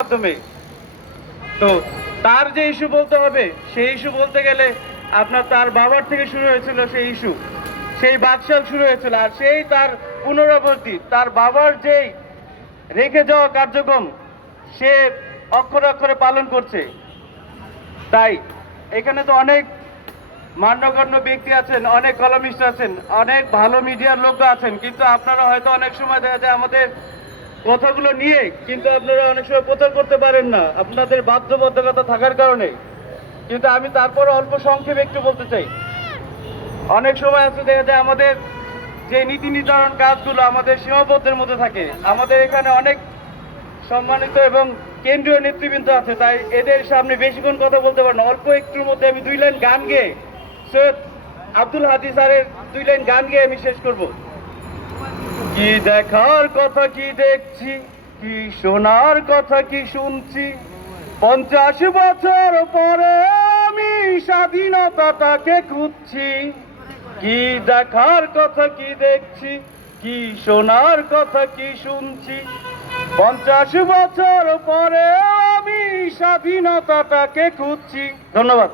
মাধ্যমে। তো তার যে ইস্যু বলতে হবে, সেই ইস্যু বলতে গেলে আপনার তার বাবার থেকে শুরু হয়েছিল সেই ইস্যু। সেই বাদশাল শুরু হয়েছিল আর সেই তার পুনরাবৃত্তি, তার বাবার যেই রেখে যাওয়া কার্যক্রম, সে অক্ষরে অক্ষরে পালন করছে। তাই এখানে তো অনেক মান্যগণ্য ব্যক্তি আছেন, অনেক কলমিস্ট আছেন, অনেক ভালো মিডিয়ার লোক আছেন, কিন্তু আপনারা হয়তো অনেক সময় দেখা যায় আমাদের কথাগুলো নিয়ে কিন্তু আপনারা অনেক সময় প্রচার করতে পারেন না। আপনাদের বাধ্যবাধকতা থাকার কারণে। কিন্তু আমি তারপর অল্প সংক্ষেপে একটু বলতে চাই। অনেক সময় আছে দেখা যায় আমাদের যে নীতি নির্ধারণ কাজগুলো আমাদের সীমাবদ্ধের মধ্যে থাকে। আমাদের এখানে অনেক সম্মানিত এবং কেন্দ্রীয় নেতৃবৃন্দ আছে। তাই এদের সামনে বেশিক্ষণ কথা বলতে পারব না। অল্প একটুর মধ্যে আমি দুই লাইন গান গেয়ে সৈয়দ আব্দুল হাদি স্যারের দুই লাইন গান গেয়ে আমি শেষ করব। কি দেখার কথা কি দেখছি? কি শোনার কথা কি শুনছি? পঞ্চাশ বছর পরে আমি স্বাধীনতাটাকে খুঁজছি। কি দেখার কথা কি দেখছি? কি শোনার কথা কি শুনছি? পঞ্চাশ বছর পরে আমি স্বাধীনতাটাকে খুঁজছি। ধন্যবাদ।